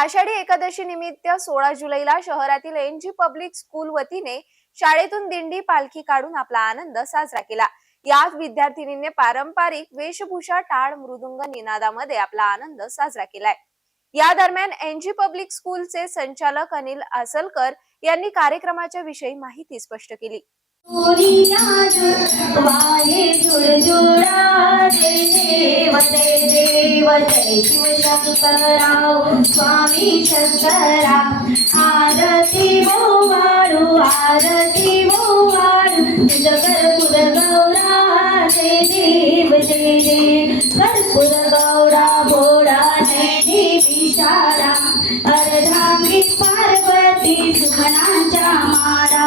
आषाढी एकादशी निमित्त सोळा जुलैला शहरातील एन जी पब्लिक स्कूल वतीने शाळेतून दिंडी पालखी काढून आपला आनंद साजरा केला यात विद्यार्थिनींनी पारंपरिक वेशभूषा टाळ मृदुंग निनादामध्ये आपला आनंद साजरा केलाय या दरम्यान एन जी पब्लिक स्कूलचे संचालक अनिल आसलकर यांनी कार्यक्रमाच्या विषयी माहिती स्पष्ट केली वाहे झुळझुळा जय देव जय देव स्वामी शंकरा आरती वाळू आरती वाळू तुझं गौरा देव जय देव कर्पूर गौरा भोळा पार्वती सुखनाच्या मारा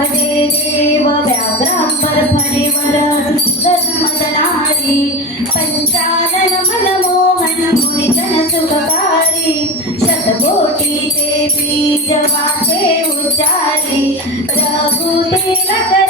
वने देव व्याघ्रांबर फणेवर सुरसमदनारी पंचानन मनमोहन मुनिजन सुखकारी शतकोटी देवी जवाचे उच्चारी प्रभुते नगर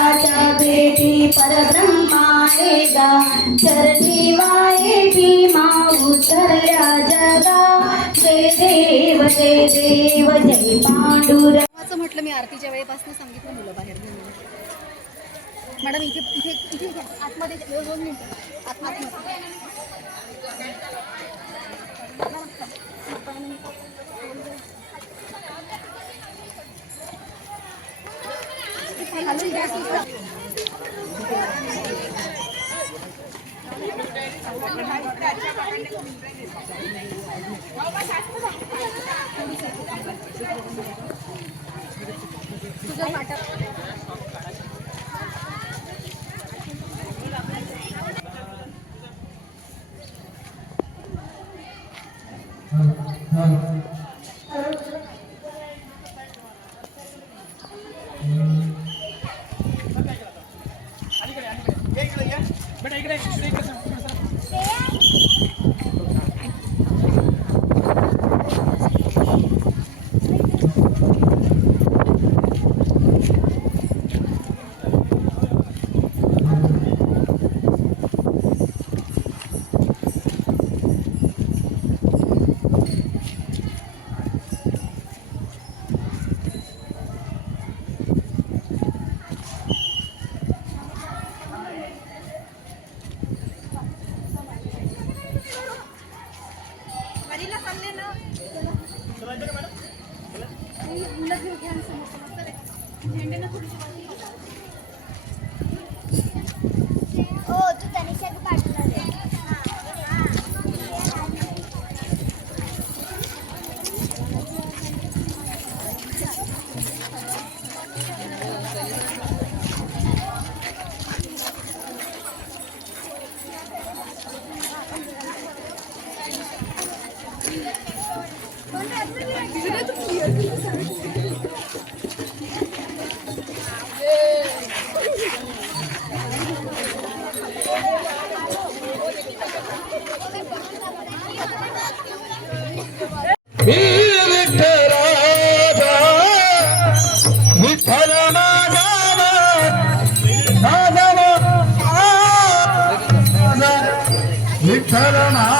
देवाच्या भेटी परब्रह्माएगा चरणी वायेटी मा उतरल्या जगा जय देव जय देव जय पांडुरा म्हटलं मी आरतीच्या वेळेपासून सांगितलं मुलं बाहेर मॅडम इथे इथे इथे आतमध्ये दोन मिनिटं आतमध्ये Thank uh you. -huh. घ्या समोर समजतं झेंडे ना थोडीशी Tell him how.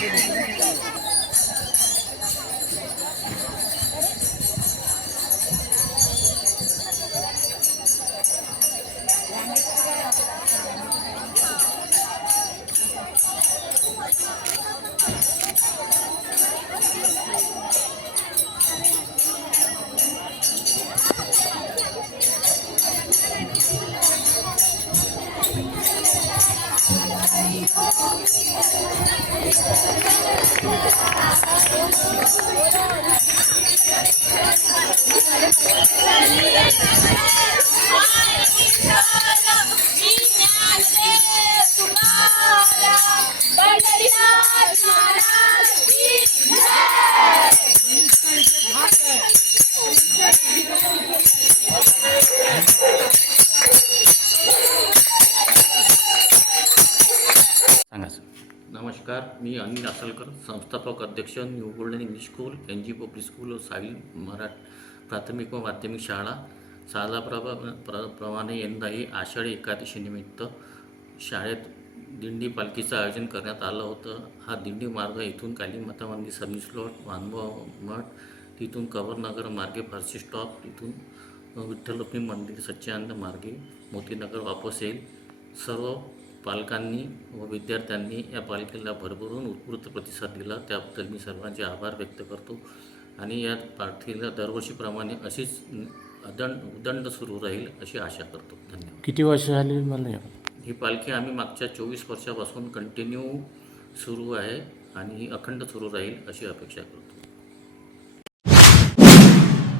kidding. Thank you. मी अनिल आसलकर संस्थापक अध्यक्ष new golden English school N G public school Sahil मराठ प्राथमिक व माध्यमिक शाळा प्रभा प्र प्रमाणे यंदाही आषाढी एकादशीनिमित्त शाळेत दिंडी पालखीचं आयोजन करण्यात आलं होतं हा दिंडी मार्ग इथून माता मंदिर सर्व्हिस प्लॉट मठ तिथून कवरनगर मार्गे फारसी स्टॉप इथून विठ्ठलक्ष्मी मंदिर सच्चानंद मार्गे मोतीनगर वापस येईल सर्व पालकांनी व विद्यार्थ्यांनी या पालखीला भरभरून उत्स्फूर्त प्रतिसाद दिला त्याबद्दल मी सर्वांचे आभार व्यक्त करतो आणि या पालखीला दरवर्षीप्रमाणे अशीच अदंड उदंड सुरू राहील अशी आशा करतो धन्यवाद किती वर्ष झाली मला ही पालखी आम्ही मागच्या चोवीस वर्षापासून कंटिन्यू सुरू आहे आणि अखंड सुरू राहील अशी अपेक्षा करतो